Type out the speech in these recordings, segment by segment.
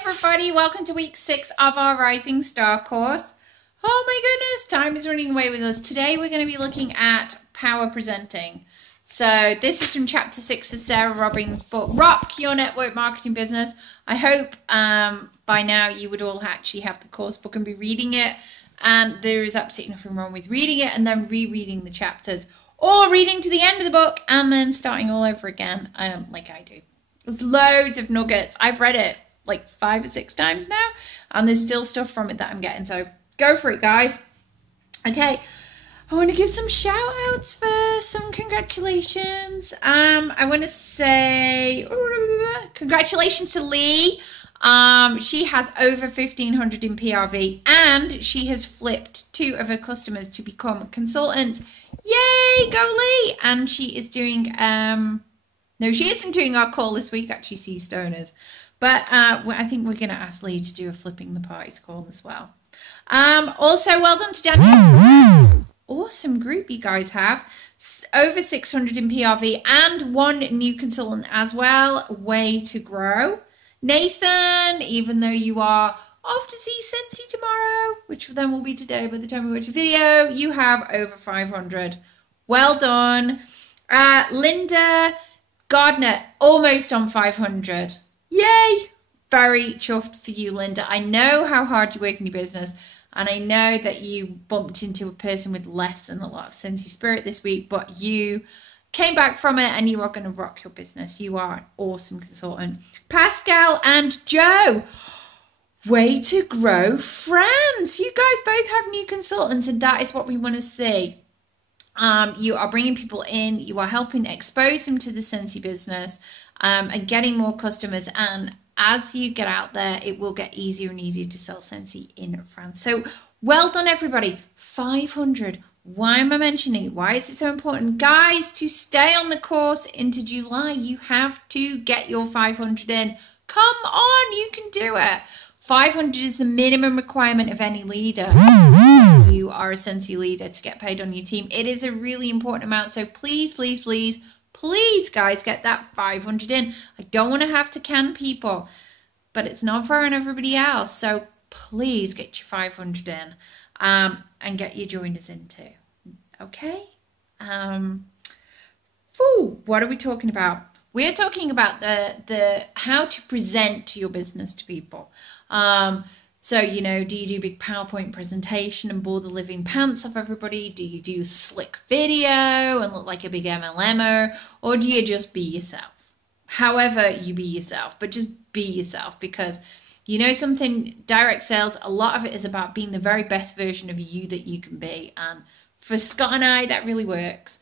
everybody, welcome to week 6 of our Rising Star course. Oh my goodness, time is running away with us. Today we're going to be looking at power presenting. So this is from chapter 6 of Sarah Robbins' book, Rock Your Network Marketing Business. I hope by now you would all actually have the course book and be reading it. And there is absolutely nothing wrong with reading it and then rereading the chapters, or reading to the end of the book and then starting all over again, like I do. There's loads of nuggets. I've read it like 5 or 6 times now, and there's still stuff from it that I'm getting. So go for it, guys. Okay, I want to give some shout outs first, some congratulations. I want to say congratulations to Lee. She has over 1,500 in PRV, and she has flipped 2 of her customers to become consultants. Yay, go Lee! And she is doing, no, she isn't doing our call this week, actually, Sea Stoners. But I think we're going to ask Lee to do a flipping the parties call as well. Also, well done to Daniel. Awesome group you guys have. Over 600 in PRV and 1 new consultant as well. Way to grow. Nathan, even though you are off to see Scentsy tomorrow, which then will be today by the time we watch the video, you have over 500. Well done. Linda Gardner, almost on 500. Yay! Very chuffed for you, Linda. I know how hard you work in your business, and I know that you bumped into a person with less than a lot of Scentsy spirit this week, but you came back from it and you are going to rock your business. You are an awesome consultant. Pascal and Joe, way to grow friends. You guys both have new consultants, and that is what we want to see. You are bringing people in, you are helping expose them to the Scentsy business, and getting more customers. And as you get out there, it will get easier and easier to sell Scentsy in France. So well done, everybody. 500. Why am I mentioning it? Why is it so important? Guys, to stay on the course into July, you have to get your 500 in. Come on, you can do it. 500 is the minimum requirement of any leader. You are a Scentsy leader to get paid on your team. It is a really important amount. So please, please, please, please, guys, get that 500 in. I don't want to have to can people, but it's not fair on everybody else. So please get your 500 in, and get your joiners in too. Okay? What are we talking about? We're talking about the how to present your business to people. So, you know, do you do a big PowerPoint presentation and bore the living pants off everybody? Do you do slick video and look like a big MLMer? Or do you just be yourself? However you be yourself, but just be yourself, because you know something, direct sales, a lot of it is about being the very best version of you that you can be. And for Scott and I, that really works.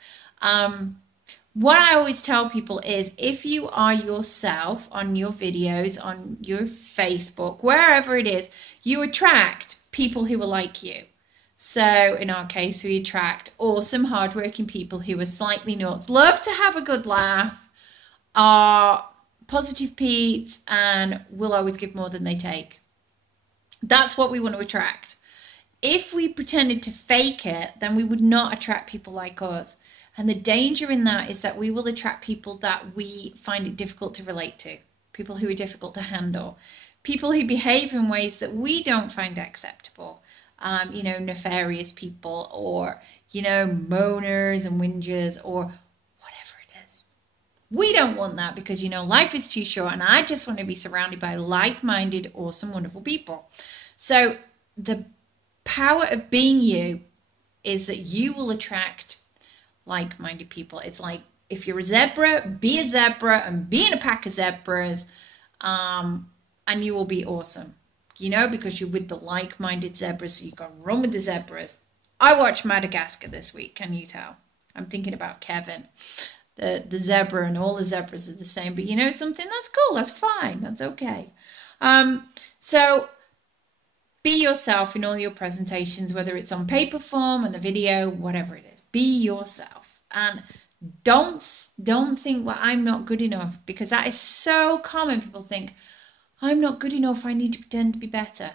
What I always tell people is, if you are yourself on your videos, on your Facebook, wherever it is, you attract people who are like you. So in our case, we attract awesome, hardworking people who are slightly nuts, love to have a good laugh, are positive Pete's, and will always give more than they take. That's what we want to attract. If we pretended to fake it, then we would not attract people like us. And the danger in that is that we will attract people that we find it difficult to relate to, people who are difficult to handle, people who behave in ways that we don't find acceptable, you know, nefarious people, or, you know, moaners and whingers, or whatever it is. We don't want that, because, you know, life is too short, and I just want to be surrounded by like-minded, awesome, wonderful people. So the power of being you is that you will attract like-minded people. It's like, if you're a zebra, be a zebra and be in a pack of zebras, and you will be awesome, you know, because you're with the like-minded zebras, so you can run with the zebras. I watched Madagascar this week, can you tell? I'm thinking about Kevin, the zebra, and all the zebras are the same, but you know something, that's cool, that's fine, that's okay. So be yourself in all your presentations, whether it's on paper form, on the video, whatever it is. Be yourself, and don't think, well, I'm not good enough, because that is so common. People think, I'm not good enough, I need to pretend to be better.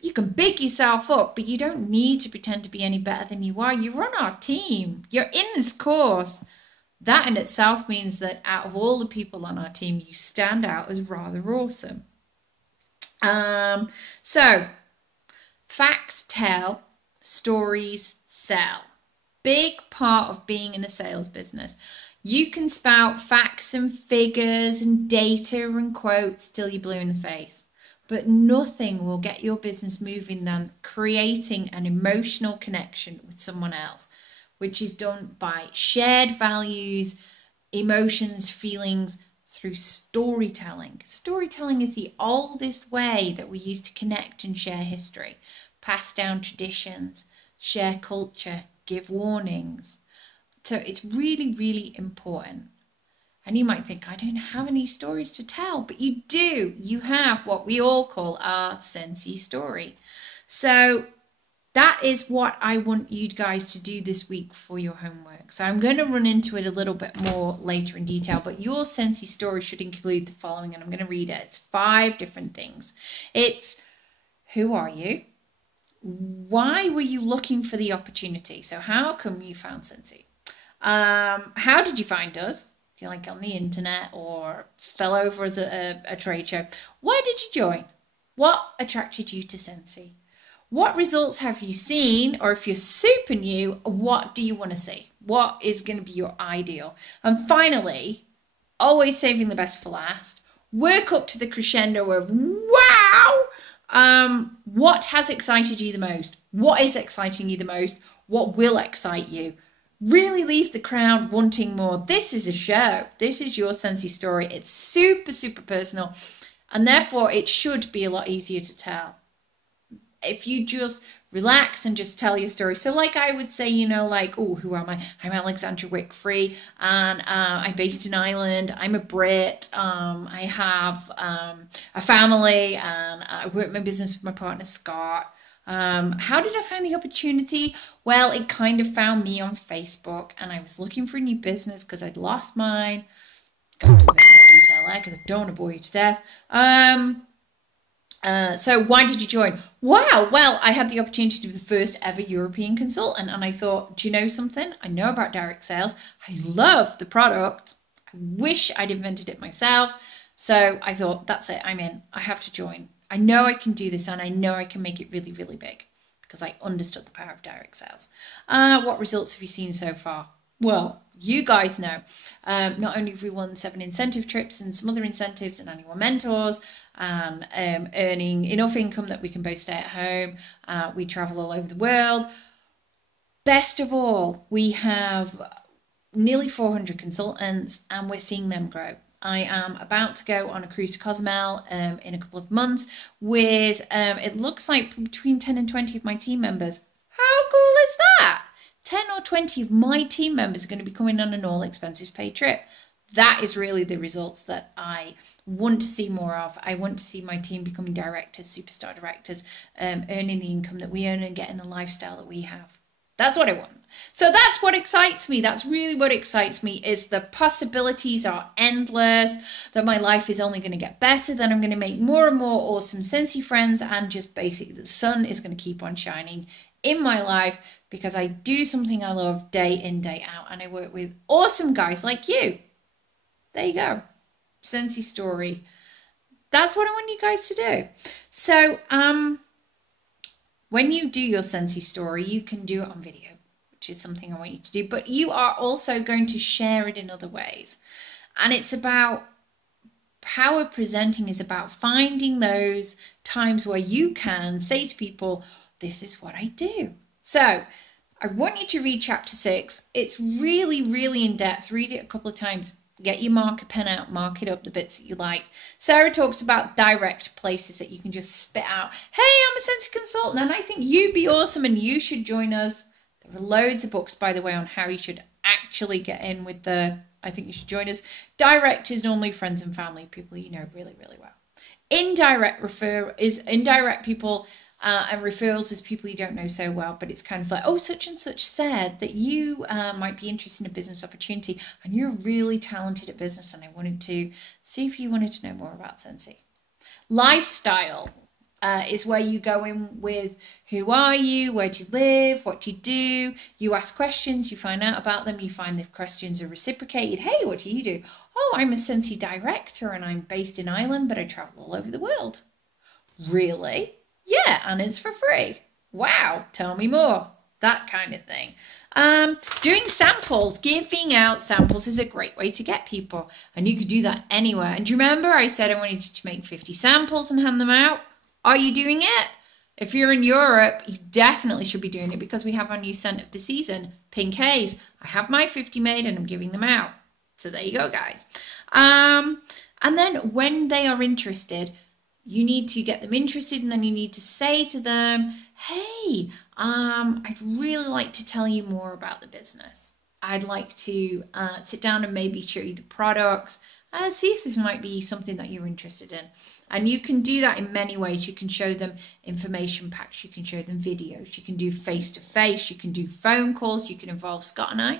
You can big yourself up, but you don't need to pretend to be any better than you are. You're on our team. You're in this course. That in itself means that out of all the people on our team, you stand out as rather awesome. So facts tell, stories sell. Big part of being in a sales business. You can spout facts and figures and data and quotes till you're blue in the face. But nothing will get your business moving than creating an emotional connection with someone else, which is done by shared values, emotions, feelings through storytelling. Storytelling is the oldest way that we use to connect and share history, pass down traditions, share culture, give warnings. So it's really, really important. And you might think, I don't have any stories to tell, but you do. You have what we all call our Scentsy story. So that is what I want you guys to do this week for your homework. So I'm going to run into it a little bit more later in detail, but your Scentsy story should include the following, and I'm going to read it. It's 5 different things. It's, who are you? Why were you looking for the opportunity? So how come you found Scentsy? How did you find us? If you like on the internet or fell over as a trade show. Why did you join? What attracted you to Scentsy? What results have you seen? Or if you're super new, what do you want to see? What is going to be your ideal? And finally, always saving the best for last, work up to the crescendo of wow! What has excited you the most? What is exciting you the most? What will excite you? Really leave the crowd wanting more. This is a show. This is your Scentsy story. It's super, super personal. And therefore, it should be a lot easier to tell. If you just relax and just tell your story. So like I would say, you know, like, oh, who am I? I'm Alexandra Wickfree, and I'm based in Ireland. I'm a Brit. I have a family, and I work my business with my partner, Scott. How did I find the opportunity? Well, it kind of found me on Facebook, and I was looking for a new business because I'd lost mine. Go into a bit more detail there because I don't want to bore you to death. So why did you join? Wow, well, I had the opportunity to be the first ever European consultant, and I thought, do you know something? I know about direct sales. I love the product. I wish I'd invented it myself. So I thought, that's it, I'm in. I have to join. I know I can do this, and I know I can make it really, really big because I understood the power of direct sales. What results have you seen so far? Well, you guys know. Not only have we won 7 incentive trips and some other incentives and annual mentors, and earning enough income that we can both stay at home. We travel all over the world. Best of all, we have nearly 400 consultants, and we're seeing them grow. I am about to go on a cruise to Cozumel in a couple of months with, it looks like between 10 and 20 of my team members. How cool is that? 10 or 20 of my team members are going to be coming on an all expenses paid trip. That is really the results that I want to see more of. I want to see my team becoming directors, superstar directors, earning the income that we earn and getting the lifestyle that we have. That's what I want. So that's what excites me. That's really what excites me, is the possibilities are endless, that my life is only going to get better, that I'm going to make more and more awesome Scentsy friends, and just basically the sun is going to keep on shining in my life because I do something I love day in, day out, and I work with awesome guys like you. There you go. Scentsy story. That's what I want you guys to do. So when you do your Scentsy story, you can do it on video, which is something I want you to do. But you are also going to share it in other ways. And it's about power presenting, is about finding those times where you can say to people, this is what I do. So I want you to read chapter 6. It's really, really in depth. Read it a couple of times. Get your marker pen out, mark it up, the bits that you like. Sarah talks about direct places that you can just spit out. Hey, I'm a Scentsy consultant and I think you'd be awesome and you should join us. There are loads of books, by the way, on how you should actually get in with the, I think you should join us. Direct is normally friends and family, people you know really, really well. Indirect people and referrals is people you don't know so well, but it's kind of like, oh, such and such said that you might be interested in a business opportunity and you're really talented at business and I wanted to see if you wanted to know more about Scentsy. Lifestyle is where you go in with who are you, where do you live, what do you do, you ask questions, you find out about them, you find the questions are reciprocated. Hey, what do you do? Oh, I'm a Scentsy director and I'm based in Ireland, but I travel all over the world. Really? Yeah, and it's for free. Wow, tell me more. That kind of thing. Doing samples, giving out samples is a great way to get people. And you could do that anywhere. And do you remember I said I wanted you to make 50 samples and hand them out? Are you doing it? If you're in Europe, you definitely should be doing it because we have our new scent of the season, Pink Haze. I have my 50 made and I'm giving them out. So there you go, guys. And then when they are interested, you need to get them interested, and then you need to say to them, hey, I'd really like to tell you more about the business. I'd like to sit down and maybe show you the products, see if this might be something that you're interested in. And you can do that in many ways. You can show them information packs, you can show them videos, you can do face-to-face, you can do phone calls, you can involve Scott and I.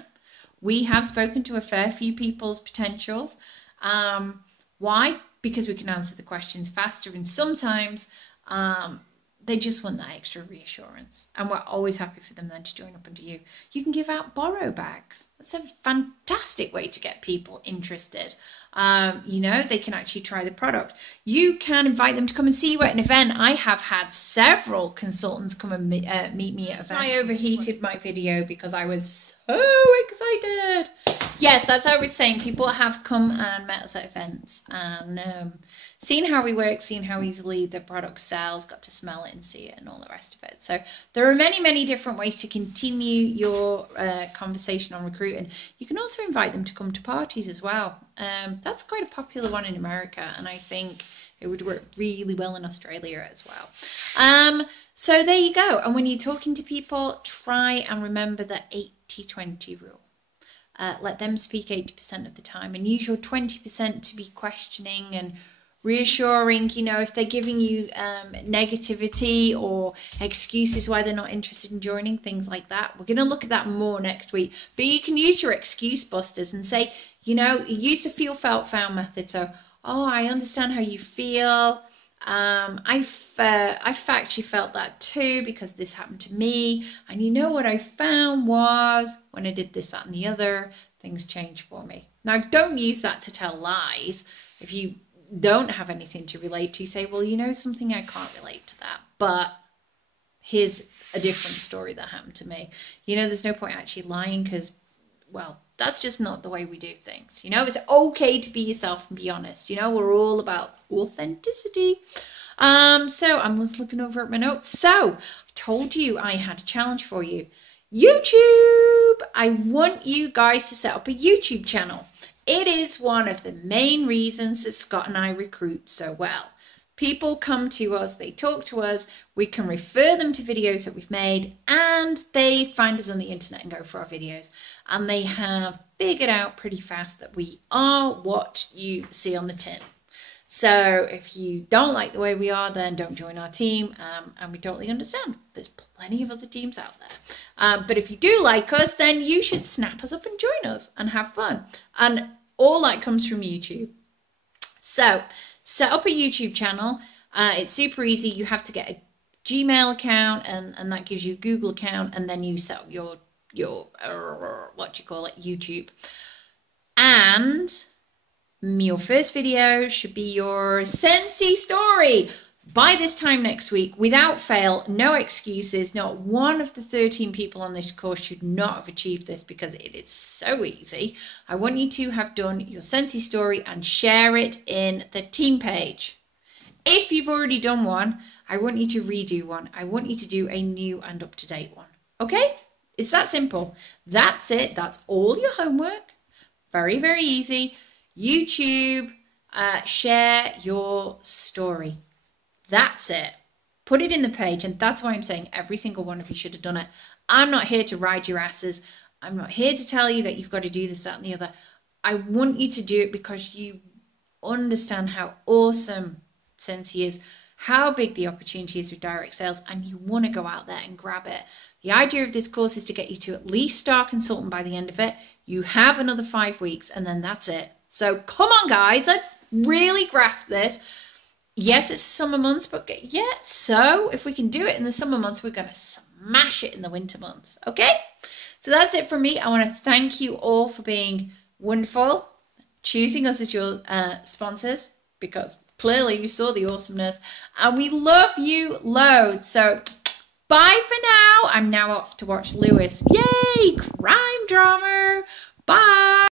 We have spoken to a fair few people's potentials. Why? Because we can answer the questions faster, and sometimes they just want that extra reassurance, and we're always happy for them then to join up under you. You can give out borrow bags. That's a fantastic way to get people interested. You know, they can actually try the product. You can invite them to come and see you at an event. I have had several consultants come and meet me at events. I overheated my video because I was so excited. Yes, that's what I was saying. People have come and met us at events and seen how we work, seen how easily the product sells, got to smell it and see it and all the rest of it. So there are many, many different ways to continue your conversation on recruiting. You can also invite them to come to parties as well. That's quite a popular one in America, and I think it would work really well in Australia as well. So there you go. And when you're talking to people, try and remember the 80-20 rule. Let them speak 80% of the time and use your 20% to be questioning and reassuring. You know, if they're giving you negativity or excuses why they're not interested in joining, things like that. We're going to look at that more next week. But you can use your excuse busters and say, you know, use the feel, felt, found method. So, oh, I understand how you feel. I've actually felt that too because this happened to me. And you know what I found was when I did this, that, and the other, things changed for me. Now, don't use that to tell lies. If you don't have anything to relate to, say, well, you know something, I can't relate to that, but here's a different story that happened to me. You know, there's no point actually lying because, well, that's just not the way we do things. You know, it's okay to be yourself and be honest. You know, we're all about authenticity. So I'm just looking over at my notes. So I told you I had a challenge for you. YouTube! I want you guys to set up a YouTube channel. It is one of the main reasons that Scott and I recruit so well. People come to us, they talk to us, we can refer them to videos that we've made, and they find us on the internet and go for our videos. And they have figured out pretty fast that we are what you see on the tin. So if you don't like the way we are, then don't join our team, and we totally understand. There's plenty of other teams out there. But if you do like us, then you should snap us up and join us and have fun. And all that comes from YouTube. So set up a YouTube channel. It's super easy. You have to get a Gmail account, and that gives you a Google account, and then you set up your what do you call it, YouTube. And your first video should be your Scentsy story. By this time next week, without fail, no excuses. Not one of the 13 people on this course should not have achieved this because it is so easy. I want you to have done your Scentsy story and share it in the team page. If you've already done one, I want you to redo one. I want you to do a new and up-to-date one. Okay? It's that simple. That's it. That's all your homework. Very, very easy. YouTube, share your story. That's it. Put it in the page, and that's why I'm saying every single one of you should have done it. I'm not here to ride your asses. I'm not here to tell you that you've got to do this, that, and the other. I want you to do it because you understand how awesome Scentsy is, how big the opportunity is with direct sales, and you want to go out there and grab it. The idea of this course is to get you to at least star consultant by the end of it. You have another 5 weeks, and then that's it. So come on, guys. Let's really grasp this. Yes, it's summer months, but so if we can do it in the summer months, we're going to smash it in the winter months. Okay? So that's it from me. I want to thank you all for being wonderful, choosing us as your sponsors, because clearly you saw the awesomeness. And we love you loads. So bye for now. I'm now off to watch Lewis. Yay! Crime drama. Bye.